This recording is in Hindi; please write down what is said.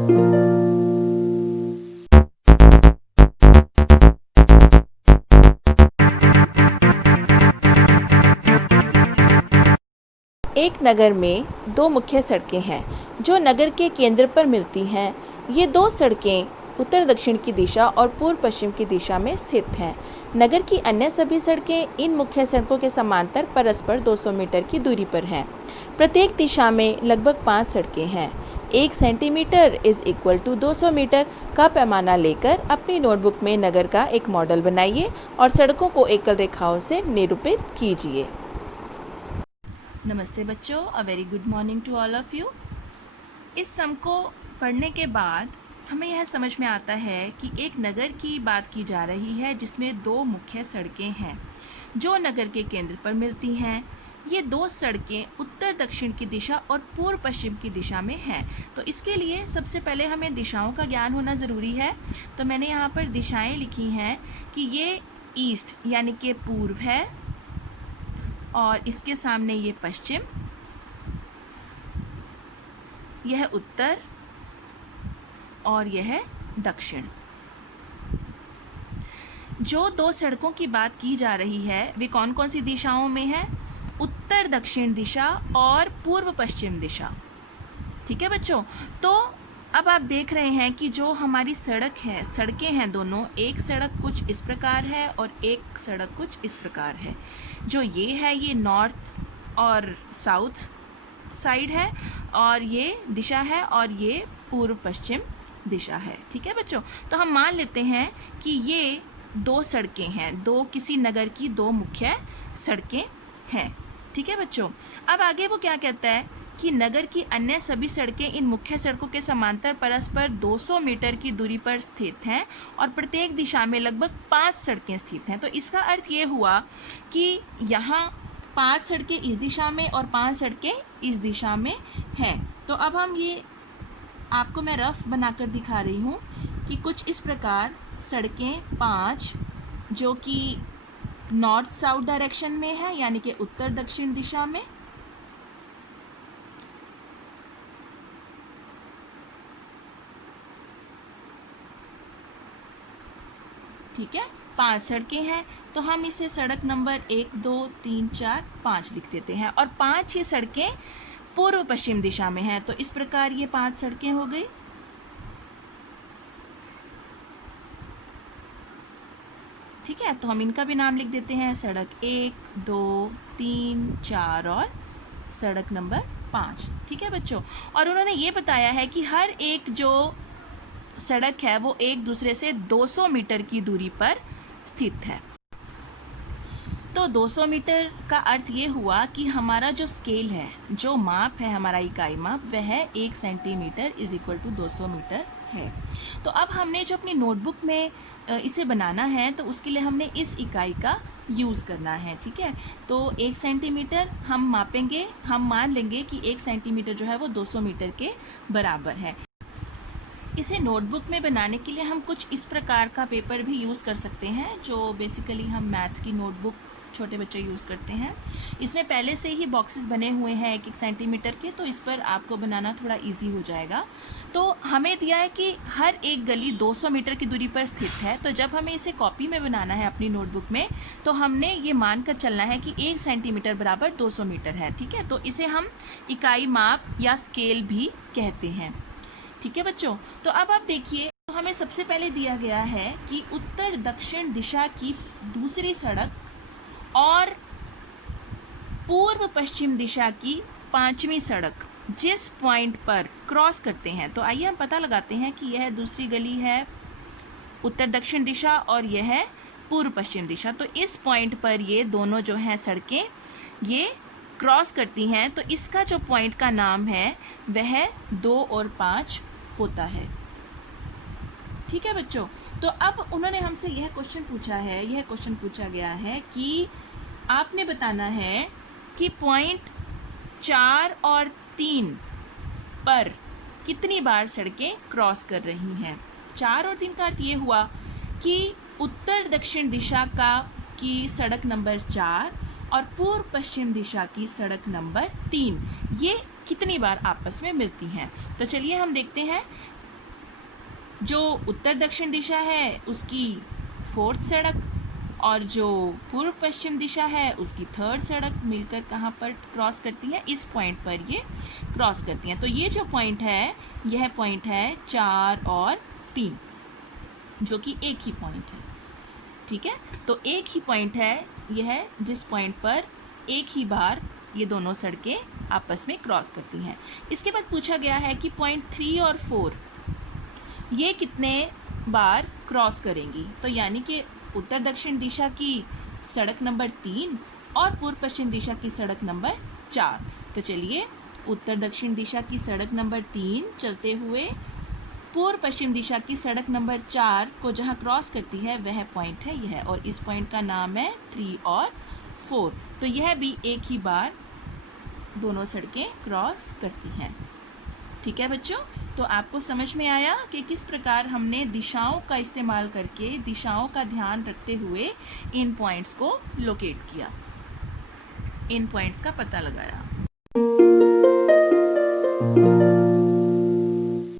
एक नगर में दो मुख्य सड़कें हैं जो नगर के केंद्र पर मिलती हैं। ये दो सड़कें उत्तर दक्षिण की दिशा और पूर्व पश्चिम की दिशा में स्थित हैं। नगर की अन्य सभी सड़कें इन मुख्य सड़कों के समांतर परस्पर 200 मीटर की दूरी पर हैं। प्रत्येक दिशा में लगभग 5 सड़कें हैं। 1 centimetre is equal to 200 metre का पैमाना लेकर अपनी नोटबुक में नगर का एक मॉडल बनाइए और सड़कों को एकल रेखाओं से निरूपित कीजिए। नमस्ते बच्चों, a very good morning to all of you. इस सम को पढ़ने के बाद हमें यह समझ में आता है कि एक नगर की बात की जा रही है जिसमें दो मुख्य सड़कें हैं जो नगर के केंद्र पर मिलती हैं। ये दो सड़कें उत्तर दक्षिण की दिशा और पूर्व पश्चिम की दिशा में हैं। तो इसके लिए सबसे पहले हमें दिशाओं का ज्ञान होना ज़रूरी है। तो मैंने यहाँ पर दिशाएं लिखी हैं कि ये ईस्ट यानी कि पूर्व है और इसके सामने ये पश्चिम, यह उत्तर और यह दक्षिण। जो दो सड़कों की बात की जा रही है वे कौन कौन सी दिशाओं में है? उत्तर दक्षिण दिशा और पूर्व पश्चिम दिशा। ठीक है बच्चों, तो अब आप देख रहे हैं कि जो हमारी सड़कें हैं दोनों, एक सड़क कुछ इस प्रकार है और एक सड़क कुछ इस प्रकार है। जो ये है ये नॉर्थ और साउथ साइड है और ये दिशा है और ये पूर्व पश्चिम दिशा है। ठीक है बच्चों, तो हम मान लेते हैं कि ये दो सड़कें हैं, दो किसी नगर की दो मुख्य सड़कें हैं। ठीक है बच्चों, अब आगे वो क्या कहता है कि नगर की अन्य सभी सड़कें इन मुख्य सड़कों के समांतर परस्पर 200 मीटर की दूरी पर स्थित हैं और प्रत्येक दिशा में लगभग 5 सड़कें स्थित हैं। तो इसका अर्थ ये हुआ कि यहाँ 5 सड़कें इस दिशा में और 5 सड़कें इस दिशा में हैं। तो अब हम ये आपको मैं रफ बनाकर दिखा रही हूँ कि कुछ इस प्रकार सड़कें 5 जो कि नॉर्थ साउथ डायरेक्शन में है यानी कि उत्तर दक्षिण दिशा में, ठीक है, 5 सड़कें हैं। तो हम इसे सड़क नंबर 1, 2, 3, 4, 5 लिख देते हैं और 5 ही सड़कें पूर्व पश्चिम दिशा में हैं। तो इस प्रकार ये 5 सड़कें हो गई। ठीक है, तो हम इनका भी नाम लिख देते हैं, सड़क 1, 2, 3, 4 और सड़क नंबर 5। ठीक है बच्चों, और उन्होंने ये बताया है कि हर एक जो सड़क है वो एक दूसरे से 200 मीटर की दूरी पर स्थित है। तो 200 मीटर का अर्थ ये हुआ कि हमारा जो स्केल है, जो माप है, हमारा इकाई माप, वह 1 centimetre is equal to 200 metre है। तो अब हमने जो अपनी नोटबुक में इसे बनाना है तो उसके लिए हमने इस इकाई का यूज़ करना है। ठीक है, तो 1 सेंटीमीटर हम मापेंगे, हम मान लेंगे कि 1 सेंटीमीटर जो है वो 200 मीटर के बराबर है। इसे नोटबुक में बनाने के लिए हम कुछ इस प्रकार का पेपर भी यूज़ कर सकते हैं जो बेसिकली हम मैथ्स की नोटबुक छोटे बच्चे यूज़ करते हैं। इसमें पहले से ही बॉक्सेस बने हुए हैं 1-1 सेंटीमीटर के, तो इस पर आपको बनाना थोड़ा इजी हो जाएगा। तो हमें दिया है कि हर एक गली 200 मीटर की दूरी पर स्थित है। तो जब हमें इसे कॉपी में बनाना है अपनी नोटबुक में, तो हमने ये मानकर चलना है कि 1 सेंटीमीटर बराबर 200 मीटर है। ठीक है, तो इसे हम इकाई माप या स्केल भी कहते हैं। ठीक है बच्चों, तो अब आप देखिए, तो हमें सबसे पहले दिया गया है कि उत्तर दक्षिण दिशा की दूसरी सड़क और पूर्व पश्चिम दिशा की 5वीं सड़क जिस पॉइंट पर क्रॉस करते हैं, तो आइए हम पता लगाते हैं कि यह दूसरी गली है उत्तर दक्षिण दिशा और यह है पूर्व पश्चिम दिशा। तो इस पॉइंट पर ये दोनों जो हैं सड़कें ये क्रॉस करती हैं, तो इसका जो पॉइंट का नाम है वह 2 और 5 होता है। ठीक है बच्चों, तो अब उन्होंने हमसे यह क्वेश्चन पूछा गया है कि आपने बताना है कि पॉइंट 4 और 3 पर कितनी बार सड़कें क्रॉस कर रही हैं। 4 और 3 का अर्थ ये हुआ कि उत्तर दक्षिण दिशा की सड़क नंबर 4 और पूर्व पश्चिम दिशा की सड़क नंबर 3 ये कितनी बार आपस में मिलती हैं। तो चलिए हम देखते हैं जो उत्तर दक्षिण दिशा है उसकी 4th सड़क और जो पूर्व पश्चिम दिशा है उसकी 3rd सड़क मिलकर कहाँ पर क्रॉस करती हैं, इस पॉइंट पर ये क्रॉस करती हैं। तो ये जो पॉइंट है यह पॉइंट है 4 और 3, जो कि एक ही पॉइंट है। ठीक है, तो एक ही पॉइंट है यह जिस पॉइंट पर एक ही बार ये दोनों सड़कें आपस में क्रॉस करती हैं। इसके बाद पूछा गया है कि पॉइंट 3 और 4 ये कितने बार क्रॉस करेंगी। तो यानी कि उत्तर दक्षिण दिशा की सड़क नंबर 3 और पूर्व पश्चिम दिशा की सड़क नंबर 4। तो चलिए, उत्तर दक्षिण दिशा की सड़क नंबर 3 चलते हुए पूर्व पश्चिम दिशा की सड़क नंबर 4 को जहाँ क्रॉस करती है वह पॉइंट है यह, और इस पॉइंट का नाम है 3 और 4। तो यह भी एक ही बार दोनों सड़कें क्रॉस करती हैं। ठीक है बच्चों, तो आपको समझ में आया कि किस प्रकार हमने दिशाओं का इस्तेमाल करके, दिशाओं का ध्यान रखते हुए इन पॉइंट्स को लोकेट किया, इन पॉइंट्स का पता लगाया।